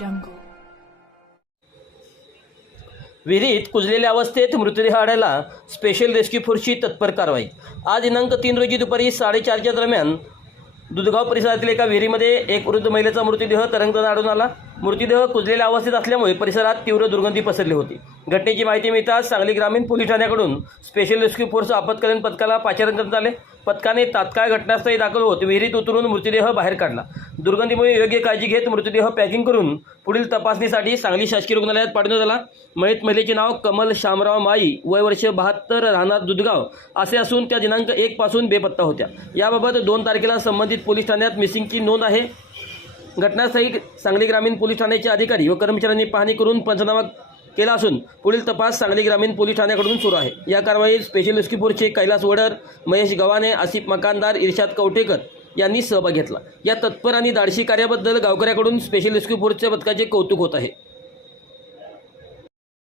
jungle. विहिरीत कुजलेल्या अवस्थेत मृतदेह आढळला. स्पेशल रेस्क्यू फोर्सची तत्पर कारवाई. आज दिनांक 3 रोजी दुपारी 4:30च्या दरम्यान दुधगाव परिसरातील एका विहिरीमध्ये एक वृद्ध महिलेचा मृतदेह तरंगताना आढळून आला. मृतदेह कुजलेल्या अवस्थेत असल्यामुळे परिसरात तीव्र दुर्गंधी पसरली होती. घटनेची माहिती मिळताच सांगली ग्रामीण पोलीस ठाण्याकडून स्पेशल रेस्क्यू फोर्स आपत्कालीन पथकाला पाचारण करण्यात आले. पथकाने तात्काळ घटनास्थळी दाखल होत विहिरीत उतरून मृतदेह बाहेर काढला. दुर्गंधीमुळे योग्य काळजी घेत मृतदेह पॅकिंग करून पुढील तपासणीसाठी सांगली शासकीय रुग्णालयात पाठवण्यात आला. मयत महिलेचे नाव कमल शामराव माई, वय वर्ष 72, राहणार दुधगाव असे असून त्या दिनांक 1 पासून बेपत्ता होत्या. याबाबत 2 तारखेला संबंधित पोलीस ठाण्यात मिसिंगची नोंद आहे. घटनास्थळी सांगली ग्रामीण पोलीस ठाण्याचे अधिकारी व कर्मचाऱ्यांनी पाहणी करून पंचनामा केला असून पुढील तपास सांगली ग्रामीण पोलीस ठाण्याकडून सुरू आहे. या कारवाईत स्पेशल रेस्क्यू फोर्सचे कैलास वडर, महेश गव्हाणे, आसिफ मकानदार, इर्शाद कवटेकर यांनी सहभाग घेतला. या तत्पर आणि धाडसी कार्याबद्दल गावकऱ्याकडून स्पेशल रेस्क्यू फोर्सच्या पथकाचे कौतुक होत आहे.